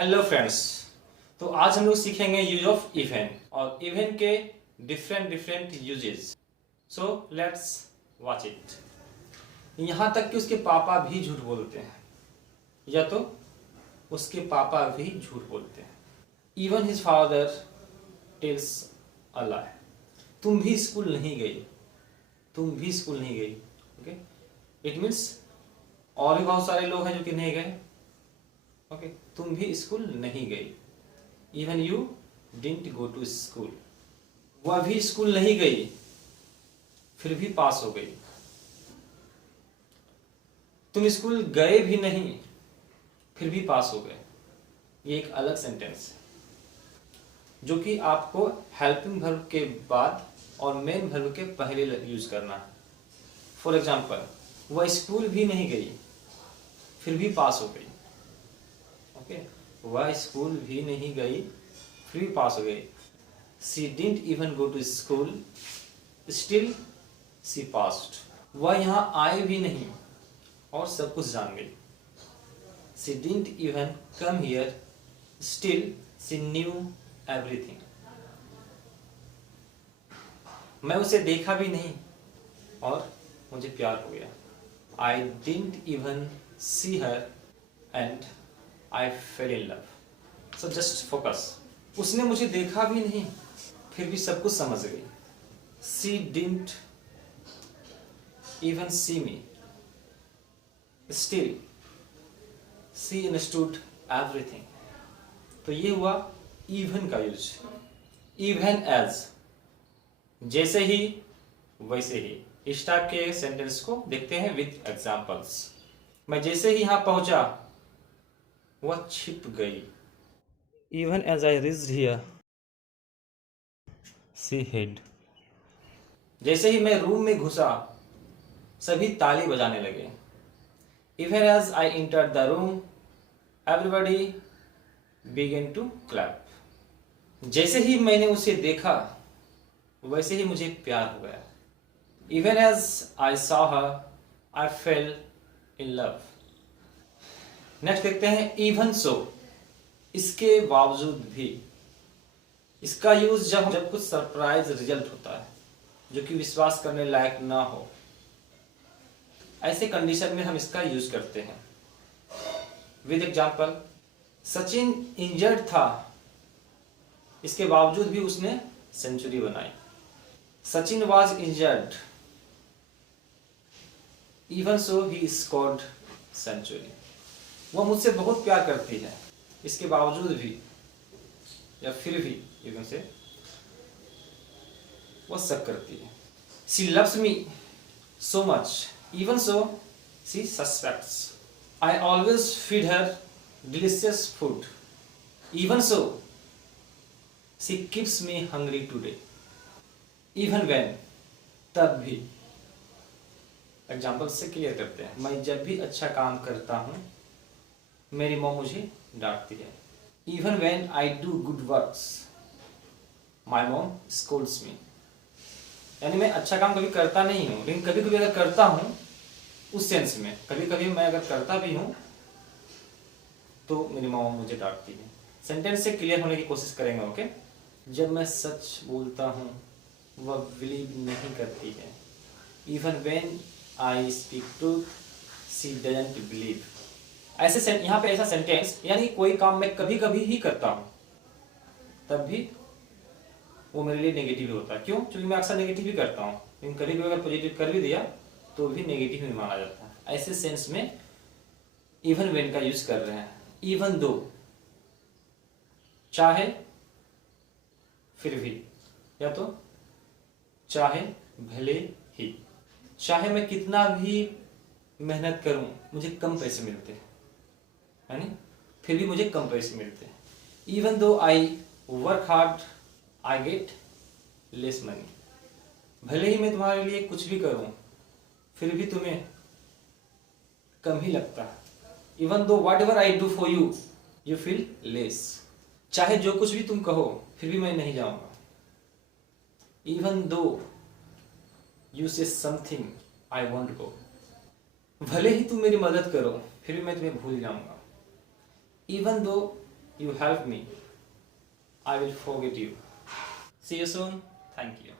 Hello friends. तो आज हम लोग सीखेंगे यूज ऑफ इवन और इवन के different different uses. So let's watch it. यहाँ तक कि उसके पापा भी झूठ बोलते हैं, या तो उसके पापा भी झूठ बोलते हैं। Even his father tells a lie. तुम भी स्कूल नहीं गई, तुम भी स्कूल नहीं गई। ओके, इट मीन्स और भी बहुत सारे लोग हैं जो कि नहीं गए। ओके, तुम भी स्कूल नहीं गई। Even you didn't go to school. वह भी स्कूल नहीं गई, फिर भी पास हो गई। तुम स्कूल गए भी नहीं, फिर भी पास हो गए। ये एक अलग सेंटेंस है जो कि आपको हेल्पिंग वर्ब के बाद और मेन वर्ब के पहले यूज करना है। फॉर एग्जाम्पल, वह स्कूल भी नहीं गई, फिर भी पास हो गई। ओके, वह स्कूल भी नहीं गई, फिर भी पास हो गई। She didn't even go to school, still she passed. वह यहाँ आए भी नहीं और सब कुछ जान गई। She didn't even come here, still she knew everything. मैं उसे देखा भी नहीं और मुझे प्यार हो गया। I didn't even see her and I fell in love. So just focus. उसने मुझे देखा भी नहीं, फिर भी सब कुछ समझ गई। She didn't even see me, still she understood everything. तो ये हुआ इवन का यूज। इवन एज, जैसे ही वैसे ही। इस टाइप के सेंटेंस को देखते हैं विद एग्जांपल्स। मैं जैसे ही यहां पहुंचा, वह छिप गई। Even as I reached here, she hid. जैसे ही मैं रूम में घुसा, सभी ताली बजाने लगे। Even as I entered the room, everybody began to clap. जैसे ही मैंने उसे देखा, वैसे ही मुझे प्यार हो गया। Even as I saw her, I fell in love. Next देखते हैं even so. इसके बावजूद भी। इसका यूज जब कुछ सरप्राइज रिजल्ट होता है जो कि विश्वास करने लायक ना हो, ऐसे कंडीशन में हम इसका यूज करते हैं। विद एग्जांपल, सचिन इंजर्ड था, इसके बावजूद भी उसने सेंचुरी बनाई। Sachin was injured, even so he scored century. वह मुझसे बहुत प्यार करती है, इसके बावजूद भी या फिर भी यू कैन से वो शक करती है। She loves me so much, even so she suspects. I always feed her delicious food, even so she keeps me hungry today. Even when, तब भी। एग्जाम्पल से क्लियर करते हैं। मैं जब भी अच्छा काम करता हूं, मेरी मॉम मुझे डांटती है। Even when I do good works, my mom scolds me. यानी मैं अच्छा काम कभी करता नहीं हूँ, लेकिन कभी कभी अगर करता हूँ, उस सेंस में कभी कभी मैं अगर करता भी हूँ तो मेरी मॉम मुझे डांटती है। सेंटेंस से क्लियर होने की कोशिश करेंगे। ओके, जब मैं सच बोलता हूँ, वह बिलीव नहीं करती है। Even when I speak truth, she doesn't believe. ऐसे यहाँ पे ऐसा सेंटेंस, यानी कोई काम मैं कभी कभी ही करता हूं, तब भी वो मेरे लिए नेगेटिव ही होता है। क्यों? क्योंकि मैं अक्सर नेगेटिव ही करता हूं, लेकिन कभी कभी अगर पॉजिटिव कर भी दिया तो भी नेगेटिव ही माना जाता है। ऐसे सेंस में इवन व्हेन का यूज कर रहे हैं। इवन दो, चाहे फिर भी, या तो चाहे भले ही। चाहे मैं कितना भी मेहनत करूं, मुझे कम पैसे मिलते हैं, यानी फिर भी मुझे कम पैसे मिलते हैं। Even though I work hard, I get less money. भले ही मैं तुम्हारे लिए कुछ भी करूं, फिर भी तुम्हें कम ही लगता है। Even though what ever I do for you, you feel less. चाहे जो कुछ भी तुम कहो, फिर भी मैं नहीं जाऊंगा। इवन दो यू से समथिंग, आई वॉन्ट गो। भले ही तुम मेरी मदद करो, फिर भी मैं तुम्हें भूल जाऊंगा। Even though You helped me. I will forget you. See you soon. Thank you.